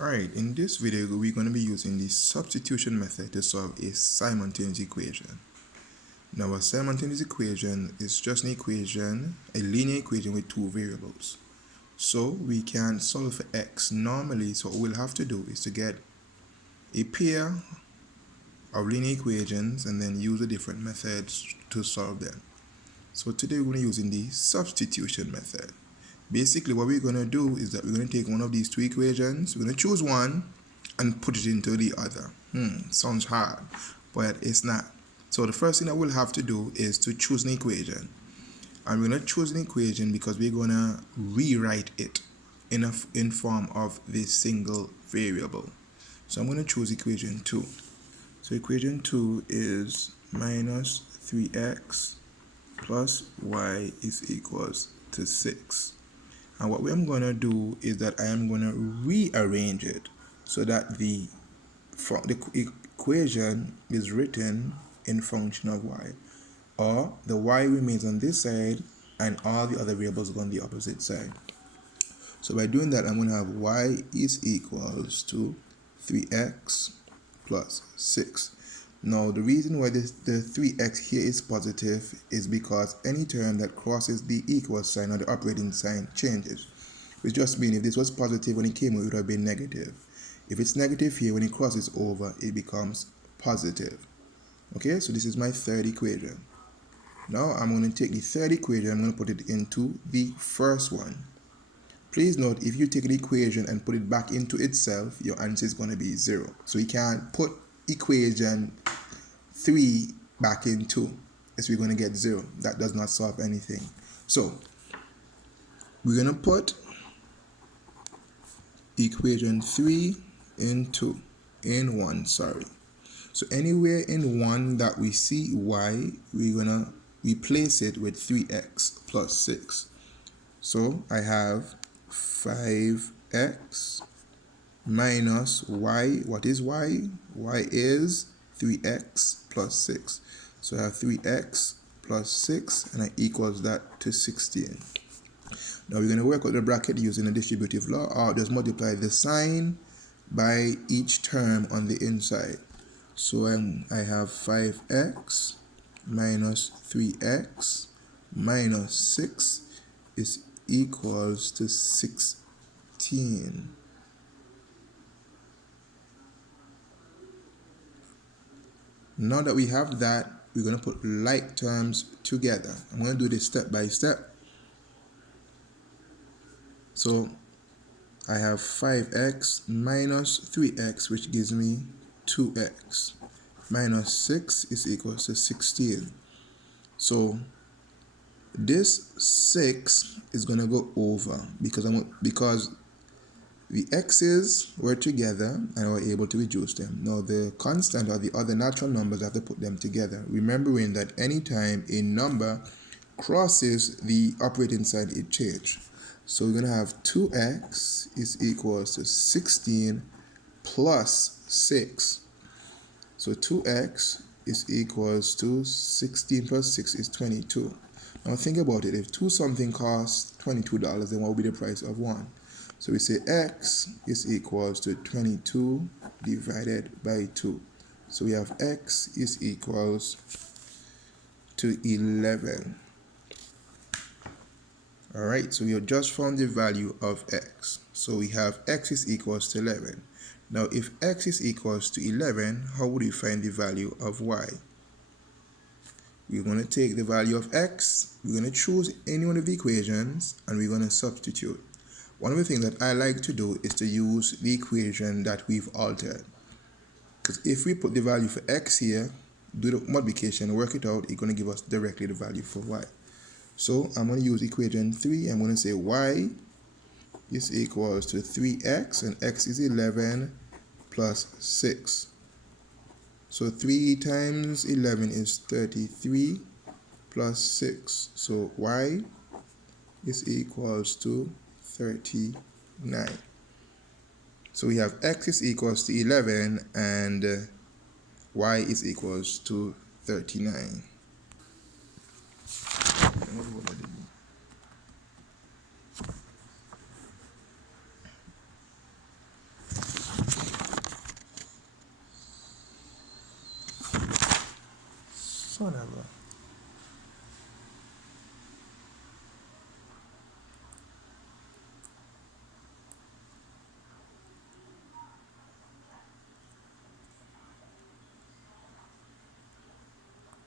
Alright, in this video we're going to be using the substitution method to solve a simultaneous equation. Now a simultaneous equation is just an equation, a linear equation with two variables. So we can solve for x normally, so what we'll have to do is to get a pair of linear equations and then use the different methods to solve them. So today we're going to be using the substitution method. Basically what we're going to do is that we're going to take one of these two equations, we're going to choose one and put it into the other. Sounds hard, but it's not. So the first thing that we'll have to do is to choose an equation. And we're going to choose an equation because we're going to rewrite it in form of this single variable. So I'm going to choose equation 2. So equation 2 is minus 3x plus y is equals to 6. And what I'm going to do is that I am going to rearrange it so that the equation is written in function of y, or the y remains on this side and all the other variables go on the opposite side. So by doing that, I'm going to have y is equals to 3x plus 6. Now the reason why the 3x here is positive is because any term that crosses the equal sign or the operating sign changes. Which just means if this was positive when it came over, it would have been negative. If it's negative here, when it crosses over, it becomes positive. Okay, so this is my third equation. Now I'm going to take the third equation, I'm going to put it into the first one. Please note, if you take an equation and put it back into itself, your answer is going to be 0. So you can't put equation 3 back in 2, as we're going to get 0. That does not solve anything. So we're going to put equation 3 in 1, sorry. So anywhere in 1 that we see y, we're going to replace it with 3x plus 6. So I have 5x minus y. What is y? Y is 3x plus 6. So I have 3x plus 6 and I equals that to 16. Now we're going to work with the bracket using a distributive law, or just multiply the sign by each term on the inside. So I have 5x minus 3x minus 6 is equals to 16. Now that we have that, we're going to put like terms together. I'm going to do this step by step. So I have 5x minus 3x, which gives me 2x. Minus 6 is equals to 16. So this 6 is going to go over because the x's were together and I were able to reduce them. Now the constant or the other natural numbers, I have to put them together, remembering that anytime a number crosses the operating sign, it changes. So we're going to have 2x is equals to 16 plus 6. So 2x is equals to 16 plus 6 is 22. Now think about it. If 2 something costs $22, then what would be the price of 1? So we say x is equals to 22 divided by 2. So we have x is equals to 11. Alright, so we have just found the value of x. So we have x is equals to 11. Now if x is equals to 11, how would we find the value of y? We're going to take the value of x, we're going to choose any one of the equations, and we're going to substitute. One of the things that I like to do is to use the equation that we've altered. Because if we put the value for x here, do the multiplication, work it out, it's going to give us directly the value for y. So I'm going to use equation 3. I'm going to say y is equals to 3x, and x is 11 plus 6. So 3 times 11 is 33 plus 6. So y is equals to 39. So we have x is equals to 11 and y is equals to 39. son of a